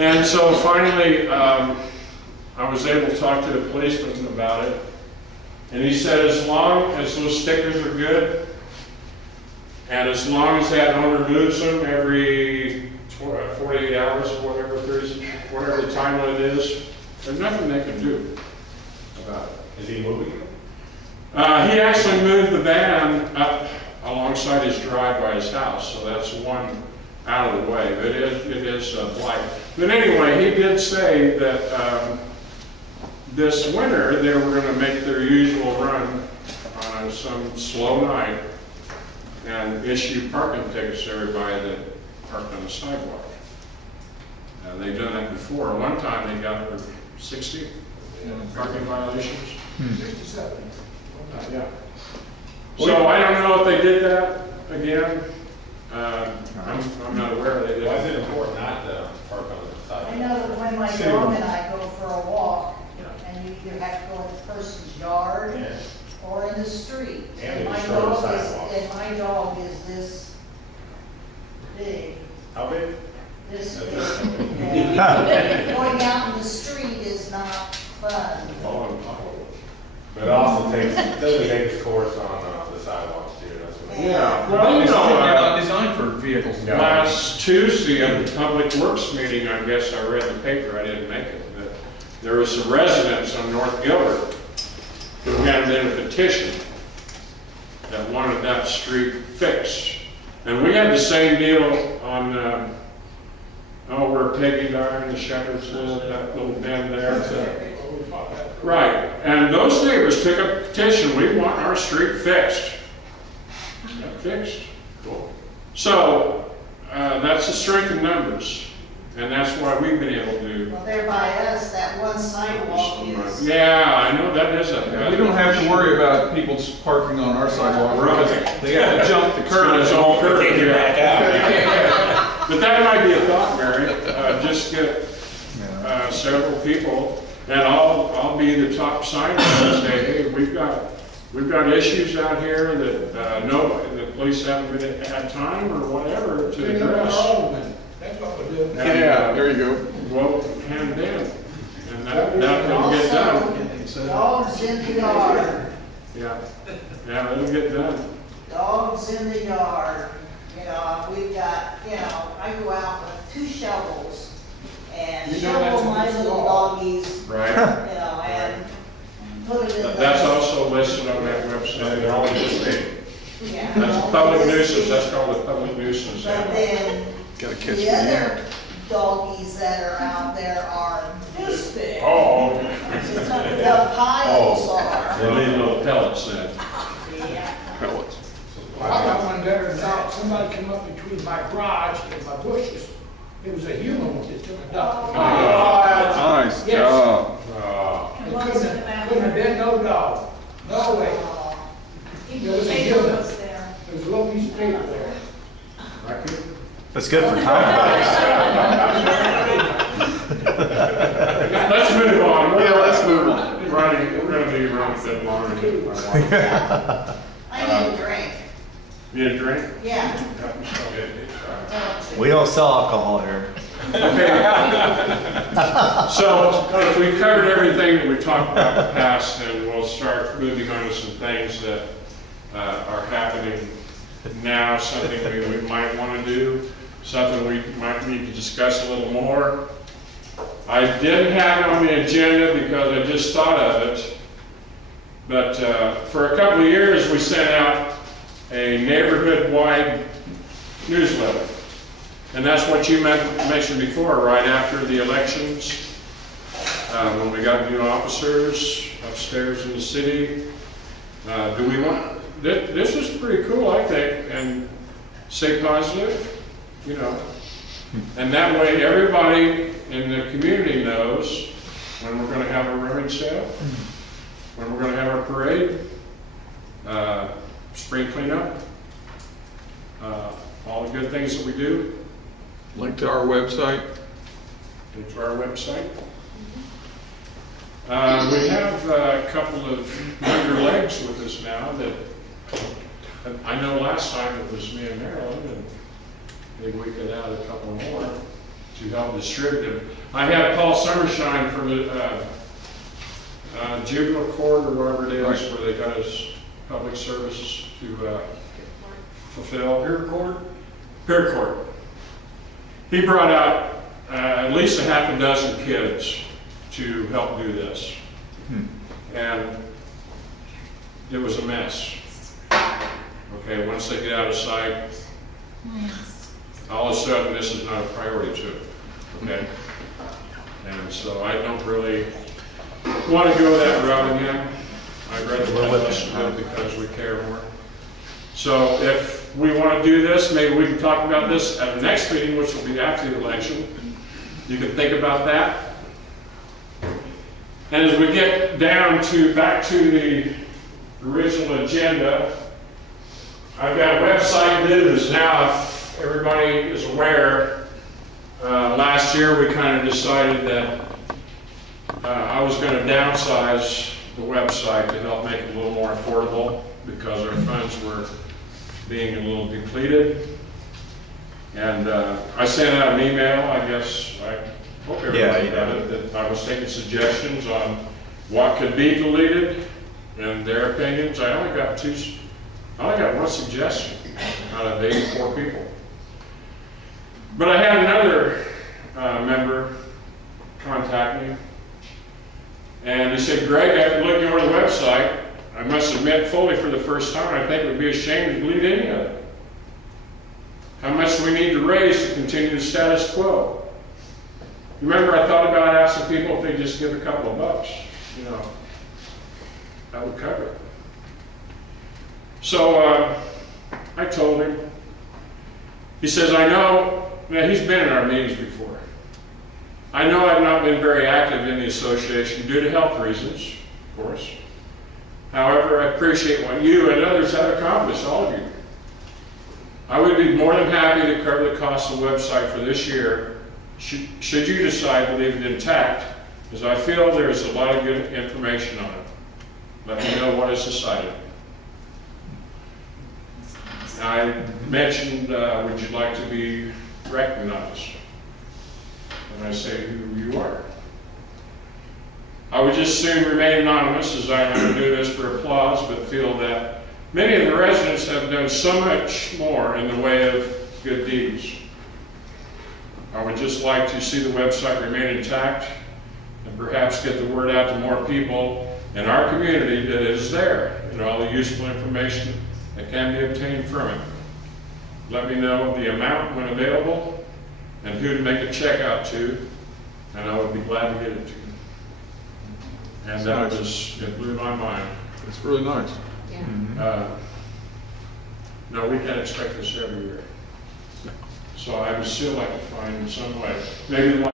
And so finally, I was able to talk to the policeman about it. And he said as long as those stickers are good, and as long as that owner moves them every 48 hours or whatever, whatever the time limit is, there's nothing they can do about it. Is he moving? He actually moved the van up alongside his drive by his house, so that's one out of the way. But it is blight. But anyway, he did say that this winter they were going to make their usual run on some slow night and issue parking tickets to everybody that parked on the sidewalk. They've done that before. One time they got 60 parking violations. 67. Yeah. So I don't know if they did that again. I'm not aware they did. Why is it important not to park on the sidewalk? I know that when my dog and I go for a walk, and you either have to go in the person's yard Yeah. or in the street. And my destroy the dog sidewalk. and my dog is this big, How big? this big. That's And going out in the street is not fun. But it also takes, doesn't take its course on the sidewalks too, that's what. Yeah. Well, you They're know, not designed for vehicles. Yeah. last Tuesday at the Public Works meeting, I guess I read the paper, I didn't make it, but there was some residents on North Gilbert who handed in a petition that wanted that street fixed. And we had the same deal on, where Peggy Dyer and the Shepherds live, that little bend there. Right, and those neighbors took a petition, we want our street fixed. Got fixed. Cool. So, that's the strength of numbers, and that's why we've been able to. Well, there by us, that one sidewalk is. Yeah, I know, that is We don't have to worry about people parking on our sidewalk because Right. they have to jump the curb. It's all curved, Take it back yeah. But that might be a thought, Mary, just get several people, and I'll be the top signer and say, hey, we've got issues out here that the police haven't had time or whatever to address. That's what we're doing. Yeah, there you go. Well, hand in, and that'll get done. Dogs in the yard, Yeah, it'll get done. dogs in the yard. You know, we've got, I go out with 2 shovels and You know that's shovel a my good little law. doggies, Right. and put it in the. That's also listed on that They're website. only this big. Yeah. That's a public nuisance, that's called a public nuisance. But then Gotta catch the me other doggies that are out there are this big. Oh. The piles are. They leave little pellets then. Yeah. Pellets. Well, I got one better than that. Somebody came up between my garage and my bushes. It was a human that took a duck. Nice Yes. job. It couldn't have been no dog. No way. There was a human. There was a little piece of paper there. That's good for time. Let's move on. Yeah, let's move on. We're gonna be around a bit longer than I want. I need a drink. Need a drink? Yeah. We don't sell alcohol here. So, if we've covered everything that we talked about in the past, and we'll start moving on to some things that are happening now, something we might want to do, something we might need to discuss a little more. I didn't have it on the agenda because I just thought of it, but for a couple of years we sent out a neighborhood-wide newsletter. And that's what you mentioned before, right after the elections, when we got new officers upstairs in the city. Do we want, this is pretty cool, I think, and stay positive, And that way, everybody in the community knows when we're gonna have a rummage sale, when we're gonna have our parade, spring cleanup, all the good things that we do. Link to our website. Link to our website. We have a couple of younger legs with us now that, I know last time it was me and Marilyn, and maybe we could add a couple more. to help distribute them. I had Paul Summershine from the juvenile court or wherever it is, Right. where they got his public services to fulfill. Peer court. He brought out at least a half a dozen kids to help do this. And it was a mess. Okay, once they get out of sight, all of a sudden this is not a priority to them. Okay? And so I don't really want to go that route again. I'd rather let us do it because we care more. So if we want to do this, maybe we can talk about this at the next meeting, which will be after the election. You can think about that. And as we get down to, back to the original agenda, I've got a website news. Now, if everybody is aware, last year we kind of decided that I was going to downsize the website to help make it a little more affordable because our funds were being a little depleted. And I sent out an email, I guess, I hope everybody got it, that I was taking suggestions on what could be deleted and their opinions. I only got one suggestion out of 84 people. But I had another member contact me, and he said, Greg, after looking over the website, I must admit fully for the first time, I think it would be a shame to delete any of it. How much do we need to raise to continue the status quo? Remember, I thought about asking people if they just give a couple of bucks, you know, that would cover it. So I told him. He says, I know, now he's been in our meetings before. I know I've not been very active in the association due to health reasons, of course. However, I appreciate what you and others have accomplished, all of you. I would be more than happy to cover the cost of the website for this year, should you decide to leave it intact, as I feel there is a lot of good information on it. Let me know what is decided. I mentioned, would you like to be recognized? And I say who you are. I would just soon remain anonymous, as I don't do this for applause, but feel that many of the residents have done so much more in the way of good deeds. I would just like to see the website remain intact and perhaps get the word out to more people in our community that it is there and all the useful information that can be obtained from it. Let me know the amount when available and who to make a check out to, and I would be glad to get it to you. And that was, it blew my mind. It's really nice. No, we can't expect this every year. So I would still like to find some way, maybe